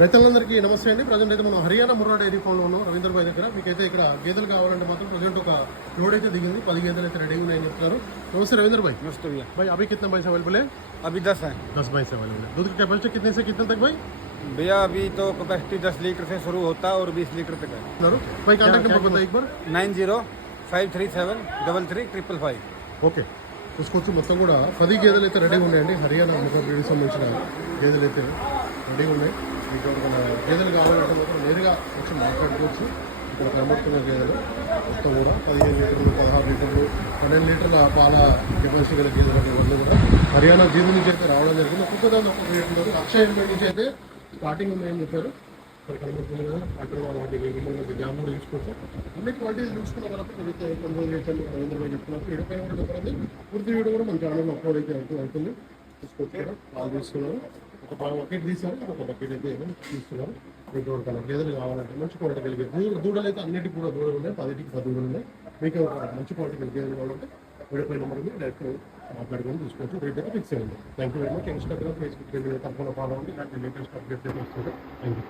రైతులందరికీ నమస్తే అండి. ప్రజెంట్ అయితే మనం హర్యానా ముర్రా డైరీ ఫామ్లో ఉన్నాం రవీంద్ర భాయ్ దగ్గర. మీకైతే ఇక్కడ గేదెలు కావాలంటే మాత్రం ప్రజెంట్ ఒక లోడ్ అయితే దిగింది. 10 గేదెలు అయితే రెడీ ఉన్నాయని చెప్తున్నారు. నమస్తే रविंद्र भाई। नमस्ते भैया। भाई अभी कितने भैंस अवेलेबल है? अभी 10 है। 10 भैंस अवेलेबल है। दूध की कैपेसिटी कितने से कितने तक भाई? भैया अभी तो कैपेसिटी 10 लीटर से शुरू होता है और 20 लीटर तक है। भाई कॉन्टैक्ट नंबर बताइए एक बार। 9053755555। ఓకే, చూసుకోవచ్చు మొత్తం కూడా 10 గేదెలు అయితే రెడీ ఉన్నాయండి. హర్యానా ముర్రా బ్రీడ్కి సంబంధించిన గేదెలు అయితే రెడీ ఉన్నాయి. మీకు మన గేదెలు కావాలంటే మాత్రం నేరుగా వచ్చి మాట్లాడుకోవచ్చు. ఇక్కడ కనబడుతున్న గేదెలు మొత్తం కూడా 15 లీటర్లు, 16 లీటర్లు, 12 లీటర్ల పాల కెపాసిటీ గల గేదెలు ఇవన్నీ కూడా హర్యానా జీవో నుంచి అయితే రావడం జరిగింది. ఒక్కొక్క దాన్ని ఒక్కొక్క రేట్ ఉంటుంది. 180 నుంచి అయితే స్టార్టింగ్ ఉన్నాయని చెప్పారు. ఇక్కడ కనబడుతుంది కదా, అక్కడ వాటి జామ్ కూడా చూసుకోవచ్చు. అన్ని క్వాలిటీలు చూసుకున్న వరకు మీరైతే రవీంద్ర భాయ్ చెప్తున్నారు. వీడిపై కూడా చెప్పండి. పూర్తి వీడియో కూడా మన ఛానల్లో అప్లోడ్ అయితే అవుతుంది. చూసుకోవచ్చు కదా, పాలు తీసుకున్నారు. ఒక బకెట్ తీసారు, ఒక బకెట్ అయితే తీసుకున్నారు. మీకు గేదెలు కావాలంటే మంచి క్వాలిటీ కలిగే దూడలు అయితే అన్నిటికీ కూడా దూడలు ఉన్నాయి. 10కి 10 దూడలు ఉన్నాయి. మీకు ఒక మంచి క్వాలిటీ కలిగే గేదెలు కావాలంటే వీడియో నెంబర్ ఉంది, డైరెక్ట్ మాట్లాడుకొని తీసుకోవచ్చు. రేట్ అయితే ఫిక్స్ అయ్యింది. Thank you very much. Instagram, Facebook తప్పకుండా ఫాలో అవ్వండి. ఇలాంటి లేటెస్ట్ అప్డేట్స్ అయితే వస్తుంది. Thank you.